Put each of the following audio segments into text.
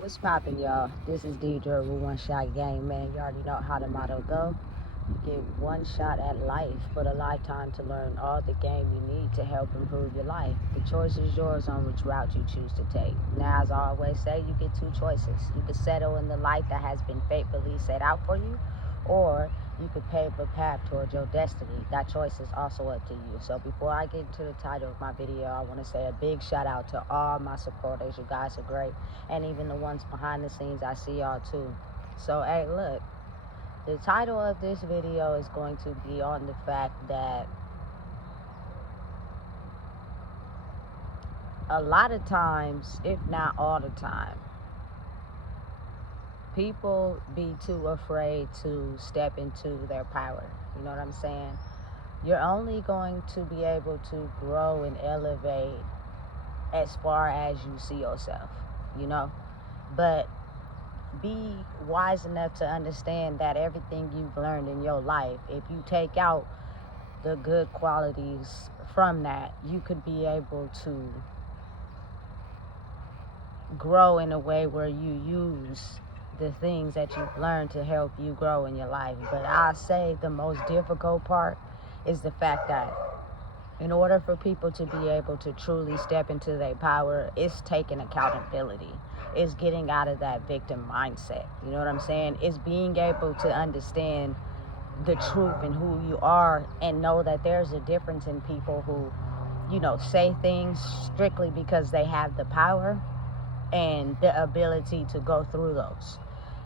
What's poppin', y'all? This is Deidre with One Shot Game, man. You already know how the motto go. You get one shot at life, but a lifetime to learn all the game you need to help improve your life. The choice is yours on which route you choose to take. Now, as I always say, you get two choices. You can settle in the life that has been fatefully set out for you, or you could pave a path towards your destiny. That choice is also up to you. So before I get into the title of my video, I want to say a big shout out to all my supporters. You guys are great. And even the ones behind the scenes, I see y'all too. So, hey, look. The title of this video is going to be on the fact that a lot of times, if not all the time, people be too afraid to step into their power. You know what I'm saying? You're only going to be able to grow and elevate as far as you see yourself, you know? But be wise enough to understand that everything you've learned in your life, if you take out the good qualities from that, you could be able to grow in a way where you use the things that you've learned to help you grow in your life. But I say the most difficult part is the fact that in order for people to be able to truly step into their power, it's taking accountability. It's getting out of that victim mindset. You know what I'm saying? It's being able to understand the truth and who you are and know that there's a difference in people who, say things strictly because they have the power and the ability to go through those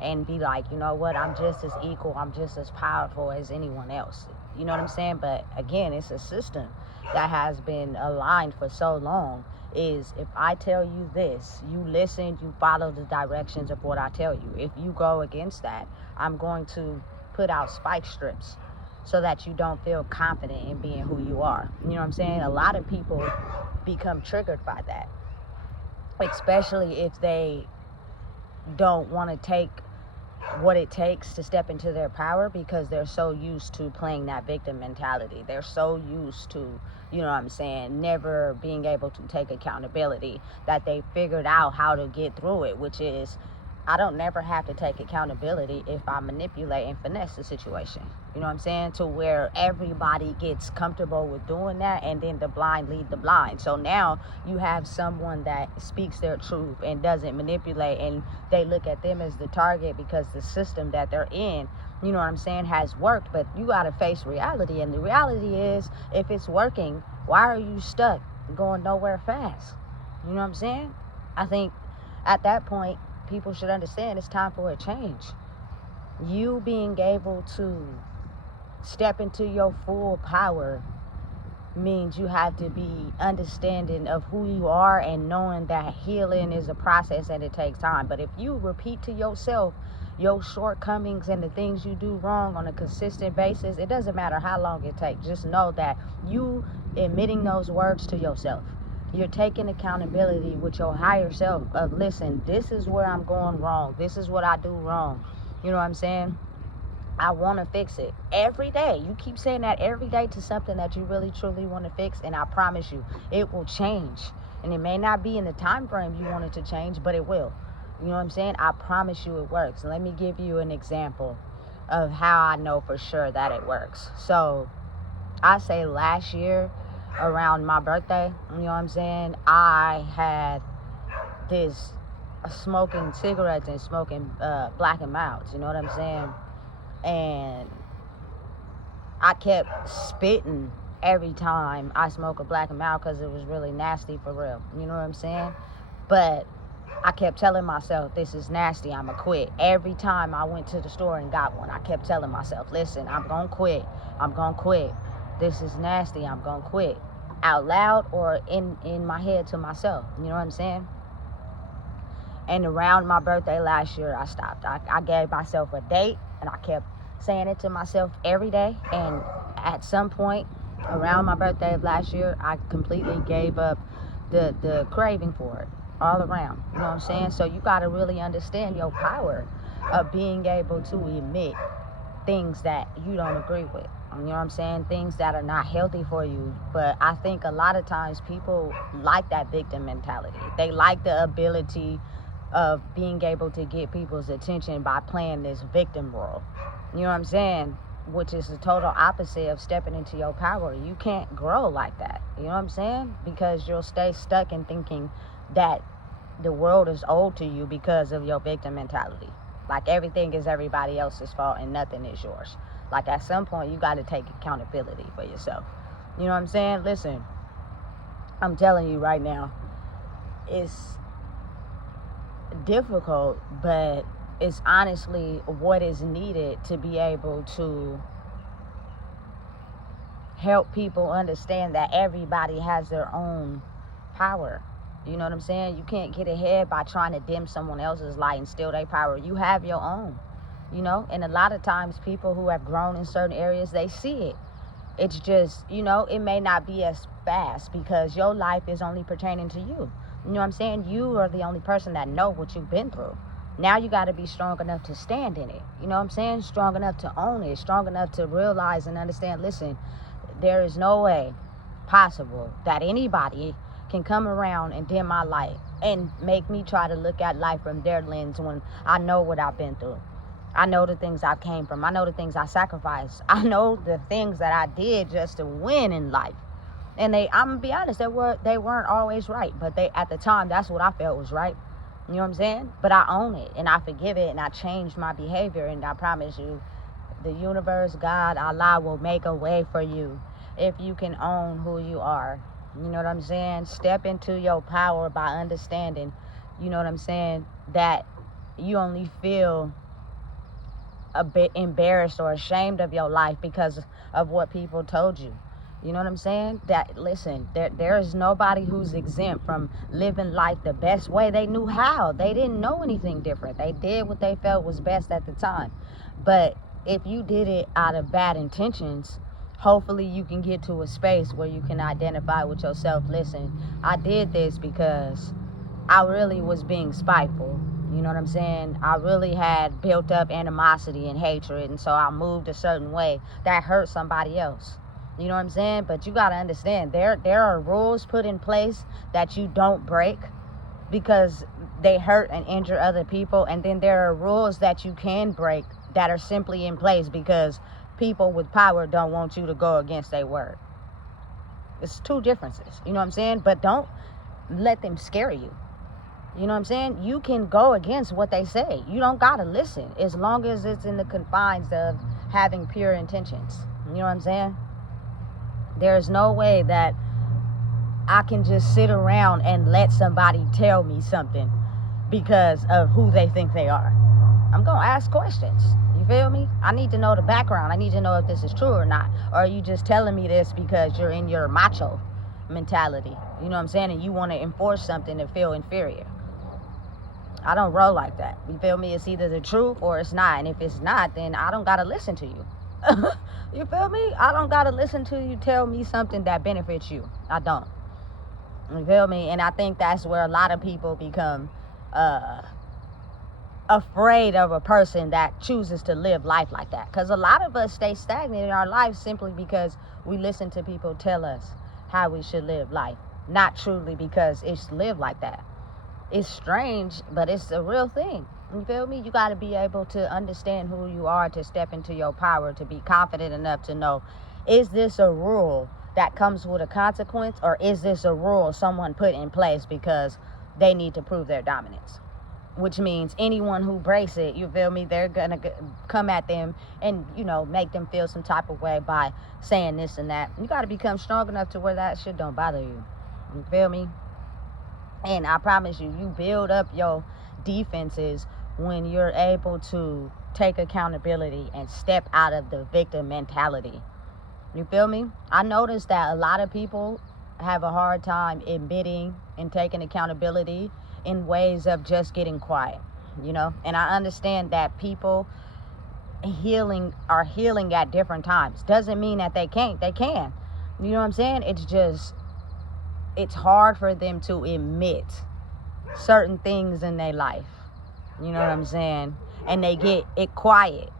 and be like, you know what, I'm just as equal, I'm just as powerful as anyone else. You know what I'm saying? But again, it's a system that has been aligned for so long. Is if I tell you this, you listen, you follow the directions of what I tell you. If you go against that, I'm going to put out spike strips so that you don't feel confident in being who you are. You know what I'm saying? A lot of people become triggered by that, especially if they don't want to take what it takes to step into their power, because they're so used to playing that victim mentality. They're so used to, never being able to take accountability, that they figured out how to get through it, which is, I don't never have to take accountability if I manipulate and finesse the situation. You know what I'm saying? To where everybody gets comfortable with doing that, and then the blind lead the blind. So now you have someone that speaks their truth and doesn't manipulate, and they look at them as the target because the system that they're in, you know what I'm saying, has worked. But you got to face reality, and the reality is, if it's working, why are you stuck going nowhere fast? You know what I'm saying? I think at that point, people should understand it's time for a change. You being able to step into your full power means you have to be understanding of who you are and knowing that healing is a process and it takes time. But if you repeat to yourself your shortcomings and the things you do wrong on a consistent basis, it doesn't matter how long it takes. Just know that you admitting those words to yourself, you're taking accountability with your higher self of, listen, this is where I'm going wrong. This is what I do wrong. You know what I'm saying? I want to fix it every day. You keep saying that every day to something that you really truly want to fix, and I promise you it will change. And it may not be in the time frame you want it to change, but it will. You know what I'm saying? I promise you it works. Let me give you an example of how I know for sure that it works. So I say last year around my birthday, you know what I'm saying, I had this smoking cigarettes and smoking Black and Milds, you know what I'm saying? And I kept spitting every time I smoke a Black and Mild because it was really nasty for real. You know what I'm saying? But I kept telling myself, this is nasty, I'ma quit. Every time I went to the store and got one, I kept telling myself, listen, I'm gonna quit. I'm gonna quit. This is nasty, I'm gonna quit. Out loud or in my head to myself. You know what I'm saying? And around my birthday last year, I stopped. I gave myself a date, and I kept saying it to myself every day. And at some point around my birthday of last year, I completely gave up the craving for it all around. You know what I'm saying? So you got to really understand your power of being able to admit things that you don't agree with. You know what I'm saying? Things that are not healthy for you. But I think a lot of times people like that victim mentality. They like the ability of being able to get people's attention by playing this victim role. You know what I'm saying? Which is the total opposite of stepping into your power. You can't grow like that. You know what I'm saying? Because you'll stay stuck in thinking that the world is owed to you because of your victim mentality. Like everything is everybody else's fault and nothing is yours. Like at some point you got to take accountability for yourself. You know what I'm saying? Listen, I'm telling you right now, it's difficult, but it's honestly what is needed to be able to help people understand that everybody has their own power. You know what I'm saying? You can't get ahead by trying to dim someone else's light and steal their power. You have your own, you know? And a lot of times people who have grown in certain areas, they see it. It's just, you know, it may not be as fast because your life is only pertaining to you. You know what I'm saying? You are the only person that know what you've been through. Now you got to be strong enough to stand in it. You know what I'm saying? Strong enough to own it. Strong enough to realize and understand, listen, there is no way possible that anybody can come around and dim my light and make me try to look at life from their lens when I know what I've been through. I know the things I came from. I know the things I sacrificed. I know the things that I did just to win in life. And I'm gonna be honest, they weren't always right, but at the time, that's what I felt was right. You know what I'm saying? But I own it and I forgive it and I changed my behavior, and I promise you, the universe, God, Allah will make a way for you if you can own who you are. You know what I'm saying? Step into your power by understanding, you know what I'm saying, that you only feel a bit embarrassed or ashamed of your life because of what people told you. You know what I'm saying? That, listen, there is nobody who's exempt from living life the best way they knew how. They didn't know anything different. They did what they felt was best at the time. But if you did it out of bad intentions, hopefully you can get to a space where you can identify with yourself. Listen, I did this because I really was being spiteful. You know what I'm saying? I really had built up animosity and hatred, and so I moved a certain way that hurt somebody else. You know what I'm saying? But you got to understand, there are rules put in place that you don't break because they hurt and injure other people. And then there are rules that you can break that are simply in place because people with power don't want you to go against their word. It's two differences. You know what I'm saying? But don't let them scare you. You know what I'm saying? You can go against what they say. You don't got to listen as long as it's in the confines of having pure intentions. You know what I'm saying? There's no way that I can just sit around and let somebody tell me something because of who they think they are. I'm going to ask questions. You feel me? I need to know the background. I need to know if this is true or not. Or are you just telling me this because you're in your macho mentality? You know what I'm saying? And you want to enforce something to feel inferior. I don't roll like that. You feel me? It's either the truth or it's not. And if it's not, then I don't got to listen to you. You feel me? I don't gotta listen to you tell me something that benefits you. I don't. You feel me? And I think that's where a lot of people become afraid of a person that chooses to live life like that. Because a lot of us stay stagnant in our lives simply because we listen to people tell us how we should live life. Not truly because it's lived like that. It's strange, but it's a real thing. You feel me? You got to be able to understand who you are, to step into your power, to be confident enough to know, is this a rule that comes with a consequence, or is this a rule someone put in place because they need to prove their dominance? Which means anyone who breaks it, you feel me, they're going to come at them and, you know, make them feel some type of way by saying this and that. You got to become strong enough to where that shit don't bother you. You feel me? And I promise you, you build up your defenses when you're able to take accountability and step out of the victim mentality. You feel me? I noticed that a lot of people have a hard time admitting and taking accountability in ways of just getting quiet, you know? And I understand that people are healing at different times. Doesn't mean that they can't. They can. You know what I'm saying? It's hard for them to admit certain things in their life. You know what I'm saying? And they get it quiet.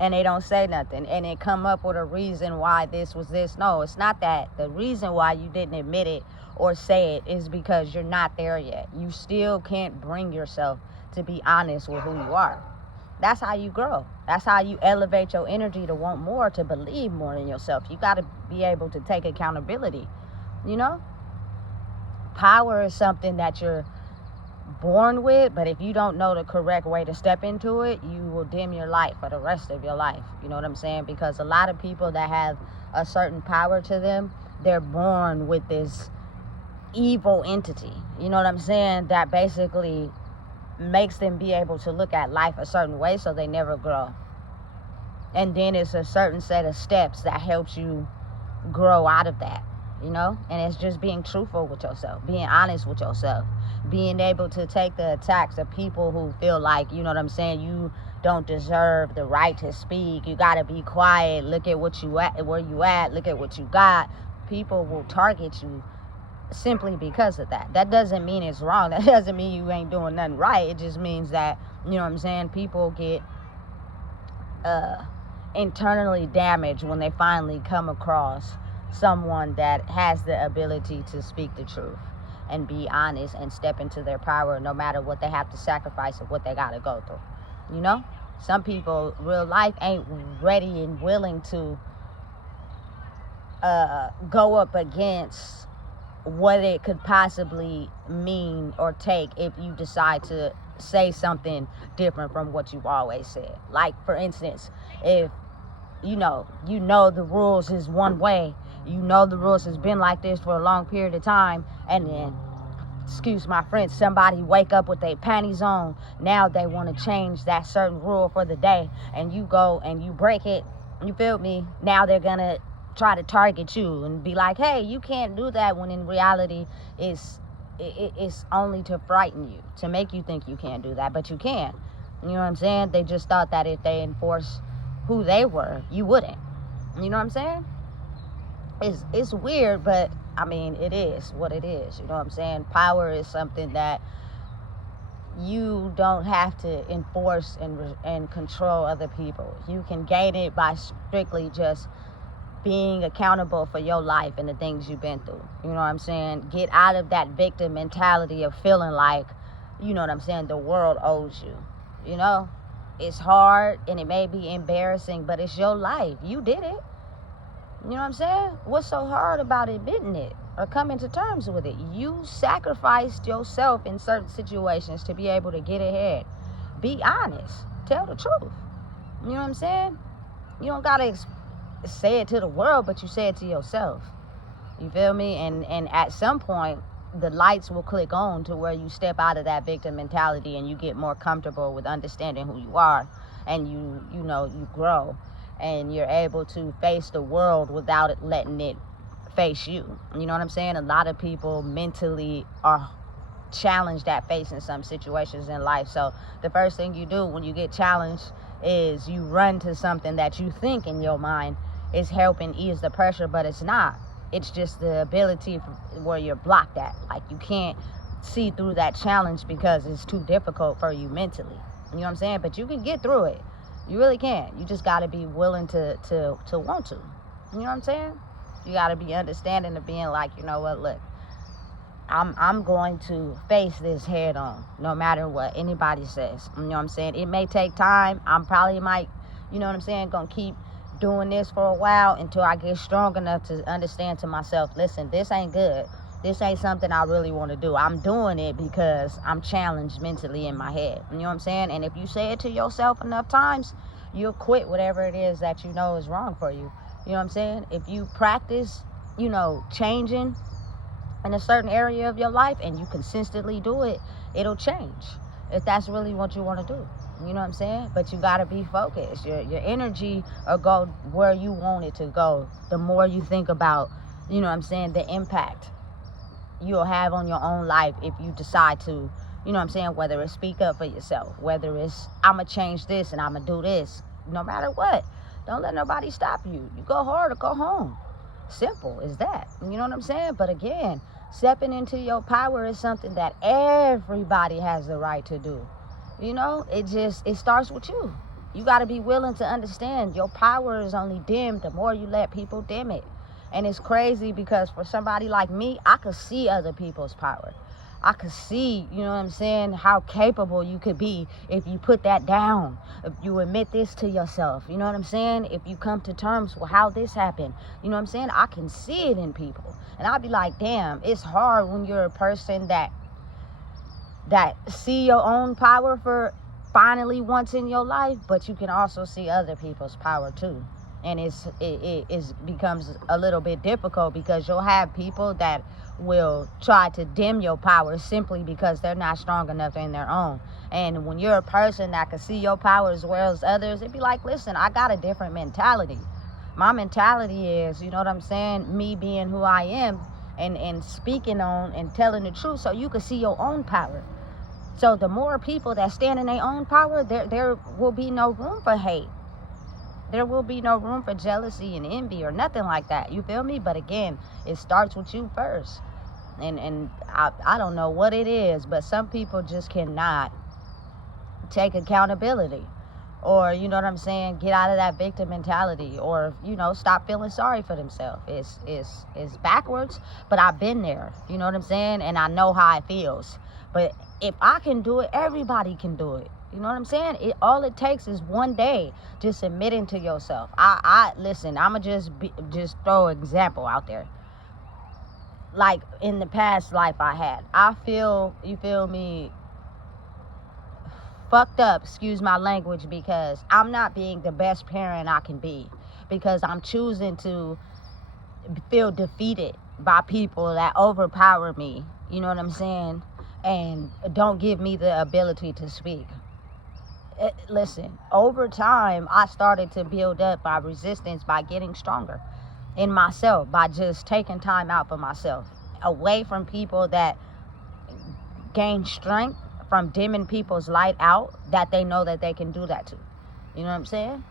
and they don't say nothing, and they come up with a reason why this was this. No, it's not that. The reason why you didn't admit it or say it is because you're not there yet. You still can't bring yourself to be honest with who you are. That's how you grow. That's how you elevate your energy to want more, to believe more in yourself. You got to be able to take accountability. You know, power is something that you're born with, but if you don't know the correct way to step into it, you will dim your light for the rest of your life. You know what I'm saying? Because a lot of people that have a certain power to them, they're born with this evil entity, you know what I'm saying, that basically makes them be able to look at life a certain way, so they never grow. And then it's a certain set of steps that helps you grow out of that, you know. And it's just being truthful with yourself, being honest with yourself, being able to take the attacks of people who feel like, you know what I'm saying, you don't deserve the right to speak, you gotta be quiet, look at what you at, where you at, look at what you got. People will target you simply because of that. That doesn't mean it's wrong. That doesn't mean you ain't doing nothing right. It just means that, you know what I'm saying, people get internally damaged when they finally come across someone that has the ability to speak the truth and be honest and step into their power, no matter what they have to sacrifice or what they got to go through. You know, some people, real life ain't ready and willing to go up against what it could possibly mean or take if you decide to say something different from what you've always said. Like, for instance, if you know the rules is one way, you know the rules has been like this for a long period of time, and then, excuse my French, somebody wake up with their panties on, now they want to change that certain rule for the day, and you go and you break it, you feel me? Now they're gonna try to target you and be like, hey, you can't do that, when in reality it's only to frighten you, to make you think you can't do that, but you can. You know what I'm saying? They just thought that if they enforce who they were, you wouldn't. You know what I'm saying? It's weird, but I mean, it is what it is. You know what I'm saying? Power is something that you don't have to enforce and control other people. You can gain it by strictly just being accountable for your life and the things you've been through. You know what I'm saying? Get out of that victim mentality of feeling like, you know what I'm saying, the world owes you. You know, it's hard and it may be embarrassing, but it's your life. You did it. You know what I'm saying? What's so hard about admitting it or coming to terms with it? You sacrificed yourself in certain situations to be able to get ahead. Be honest. Tell the truth. You know what I'm saying? You don't gotta say it to the world, but you say it to yourself. You feel me? And at some point, the lights will click on to where you step out of that victim mentality and you get more comfortable with understanding who you are, and you know, you grow and you're able to face the world without it letting it face you. You know what I'm saying? A lot of people mentally are challenged at facing some situations in life. So the first thing you do when you get challenged is you run to something that you think in your mind is helping ease the pressure, but it's not. It's just the ability where you're blocked at. Like, you can't see through that challenge because it's too difficult for you mentally. You know what I'm saying? But you can get through it. You really can. You just got to be willing to want to. You know what I'm saying? You got to be understanding of being like, you know what, look, I'm going to face this head on, no matter what anybody says. You know what I'm saying? It may take time. I'm probably might, you know what I'm saying, gonna keep doing this for a while until I get strong enough to understand to myself, listen, this ain't good. This ain't something I really want to do. I'm doing it because I'm challenged mentally in my head. You know what I'm saying? And if you say it to yourself enough times, you'll quit whatever it is that you know is wrong for you. You know what I'm saying? If you practice, you know, changing in a certain area of your life and you consistently do it, it'll change. If that's really what you want to do. You know what I'm saying? But you got to be focused. Your energy will go where you want it to go. The more you think about, you know what I'm saying, the impact you'll have on your own life if you decide to, you know what I'm saying, whether it's speak up for yourself, whether it's I'm going to change this and I'm going to do this, no matter what. Don't let nobody stop you. You go hard or go home. Simple as that. You know what I'm saying? But again, stepping into your power is something that everybody has the right to do. You know, it starts with you. You got to be willing to understand your power is only dimmed the more you let people dim it. And it's crazy because for somebody like me, I could see other people's power. I could see, you know what I'm saying, how capable you could be if you put that down, if you admit this to yourself, you know what I'm saying, if you come to terms with how this happened, you know what I'm saying. I can see it in people, and I'll be like, damn, it's hard when you're a person that see your own power for finally once in your life, but you can also see other people's power too. And it becomes a little bit difficult because you'll have people that will try to dim your power simply because they're not strong enough in their own. And when you're a person that can see your power as well as others, it'd be like, listen, I got a different mentality. My mentality is, you know what I'm saying, me being who I am and speaking on and telling the truth so you can see your own power. So the more people that stand in their own power, there will be no room for hate. There will be no room for jealousy and envy or nothing like that. You feel me? But again, it starts with you first. And I don't know what it is, but some people just cannot take accountability. Or, you know what I'm saying, get out of that victim mentality, or, you know, stop feeling sorry for themselves. It's backwards, but I've been there, you know what I'm saying, and I know how it feels. But if I can do it, everybody can do it. You know what I'm saying? All it takes is one day just admitting to yourself. Listen, I'ma just throw an example out there. Like in the past life I had, I feel, you feel me, fucked up, excuse my language, because I'm not being the best parent I can be, because I'm choosing to feel defeated by people that overpower me, you know what I'm saying, and don't give me the ability to speak. Listen, over time, I started to build up my resistance by getting stronger in myself, by just taking time out for myself, away from people that gain strength from dimming people's light out that they know that they can do that to. You know what I'm saying?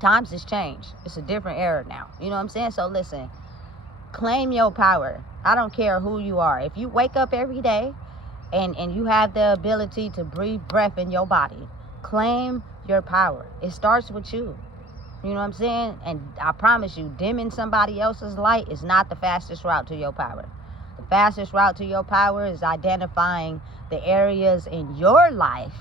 Times has changed. It's a different era now. You know what I'm saying? So listen, claim your power. I don't care who you are. If you wake up every day and you have the ability to breathe breath in your body, claim your power. It starts with you. You know what I'm saying? And I promise you, dimming somebody else's light is not the fastest route to your power. The fastest route to your power is identifying the areas in your life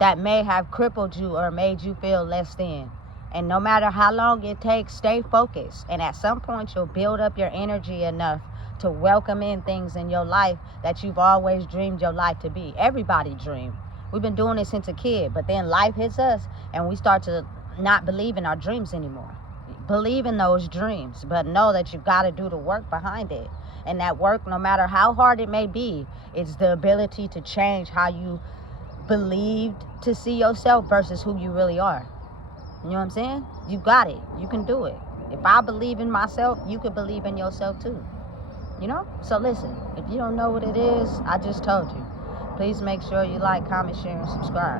that may have crippled you or made you feel less than. And no matter how long it takes, stay focused. And at some point, you'll build up your energy enough to welcome in things in your life that you've always dreamed your life to be. Everybody dream. We've been doing it since a kid, but then life hits us and we start to not believe in our dreams anymore. Believe in those dreams, but know that you got to do the work behind it. And that work, no matter how hard it may be, it's the ability to change how you believed to see yourself versus who you really are. You know what I'm saying? You got it. You can do it. If I believe in myself, you can believe in yourself too. You know? So listen, if you don't know what it is, I just told you. Please make sure you like, comment, share, and subscribe.